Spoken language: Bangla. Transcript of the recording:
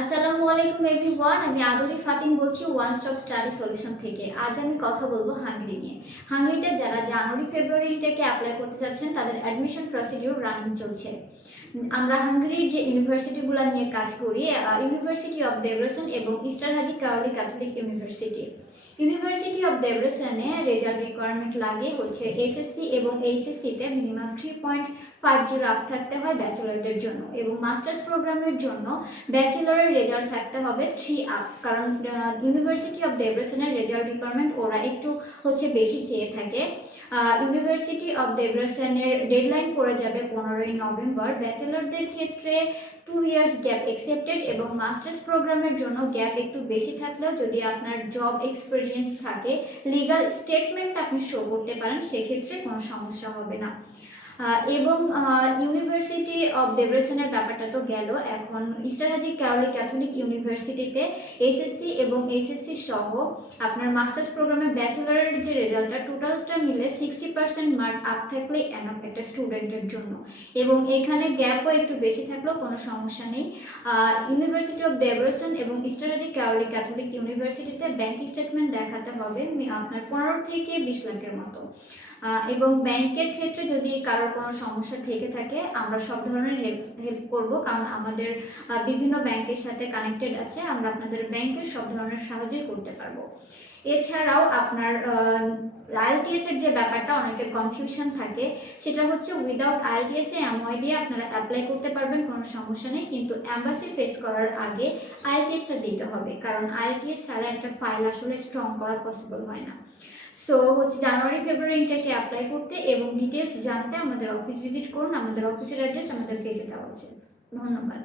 আসসালামু আলাইকুম এভরিওয়ান, আমি আদরি ফাতিম বলছি ওয়ান স্টপ স্টাডি সলিউশন থেকে। আজ আমি কথা বলবো হাঙ্গেরি নিয়ে। হাঙ্গেরিতে যারা জানুয়ারি ফেব্রুয়ারি ইনটেকে অ্যাপ্লাই করতে চাচ্ছেন তাদের অ্যাডমিশন প্রসিডিউর রানিং চলছে। আমরা হাঙ্গেরির যে ইউনিভার্সিটিগুলো নিয়ে কাজ করি, ইউনিভার্সিটি অফ ডেব্রেসন এবং Eszterhazy Karoly Catholic University. University of ডেব্রেসনে রেজাল্ট রিকোয়ারমেন্ট লাগে হচ্ছে এসএসসি এবং এইচএসসিতে মিনিমাম 3.50 আপ থাকতে হয় ব্যাচেলরদের জন্য, এবং মাস্টার্স প্রোগ্রামের জন্য ব্যাচেলরের রেজাল্ট থাকতে হবে 3 আপ। কারণ ইউনিভার্সিটি অফ ডেব্রেসনের রেজাল্ট রিকোয়ারমেন্ট ওরা একটু বেশি চেয়ে থাকে। ইউনিভার্সিটি অফ ডেব্রেসনের ডেডলাইন পড়ে যাবে 15ই নভেম্বর। ব্যাচেলরদের ক্ষেত্রে 2 ইয়ার্স গ্যাপ অ্যাকসেপ্টেড, এবং মাস্টার্স প্রোগ্রামের জন্য গ্যাপ একটু বেশি থাকলেও যদি আপনার জব এক্সপিরিয়েন্স থাকে, লিগাল স্টেটমেন্ট আপনি শো করতে পারেন, সেক্ষেত্রে কোনো সমস্যা হবে না। এবং ইউনিভার্সিটি অফ ডেব্রেসনের ব্যাপারটা তো গেল। এখন ইস্টারহাজি কাওলি ক্যাথলিক ইউনিভার্সিটিতে এসএসসি এবং এইচএসসি সহ আপনার মাস্টার্স প্রোগ্রামের ব্যাচেলারের যে রেজাল্টটা টোটালটা মিলে 60% মার্ক আপ থাকলেই এনাফ একটা স্টুডেন্টের জন্য, এবং এখানে গ্যাপও একটু বেশি থাকলেও কোনো সমস্যা নেই। ইউনিভার্সিটি অফ ডেব্রেসন এবং ইস্টারহাজি কাওলি ক্যাথলিক ইউনিভার্সিটিতে ব্যাংক স্টেটমেন্ট দেখাতে হবে আপনার 15 থেকে 20 লাখের মতো। এবং ব্যাংকের ক্ষেত্রে যদি কারোর কোনো সমস্যা থেকে থাকে, আমরা সব ধরনের হেল্প করব, কারণ আমাদের বিভিন্ন ব্যাংকের সাথে কানেক্টেড আছে। আমরা আপনাদের ব্যাংকের সব ধরনের সাহায্যই করতে পারবো। এছাড়াও আপনার আইএলটিএস এর যে ব্যাপারটা অনেকের কনফিউশন থাকে, সেটা হচ্ছে উইদাউট আইএলটিএস এ এমওয়াই দিয়ে আপনারা অ্যাপ্লাই করতে পারবেন, কোনো সমস্যা নেই। কিন্তু অ্যাম্বাসি ফেস করার আগে আইএলটিএসটা দিতে হবে, কারণ আইএলটিএস ছাড়া একটা ফাইল আসলে স্ট্রং করা পসিবল হয় না। সো জানুয়ারি ফেব্রুয়ারি ইনটেকে অ্যাপ্লাই করতে এবং ডিটেলস জানতে আমাদের অফিস ভিজিট করুন। আমাদের অফিসের অ্যাড্রেস আমাদের পেজে দেওয়া আছে। ধন্যবাদ।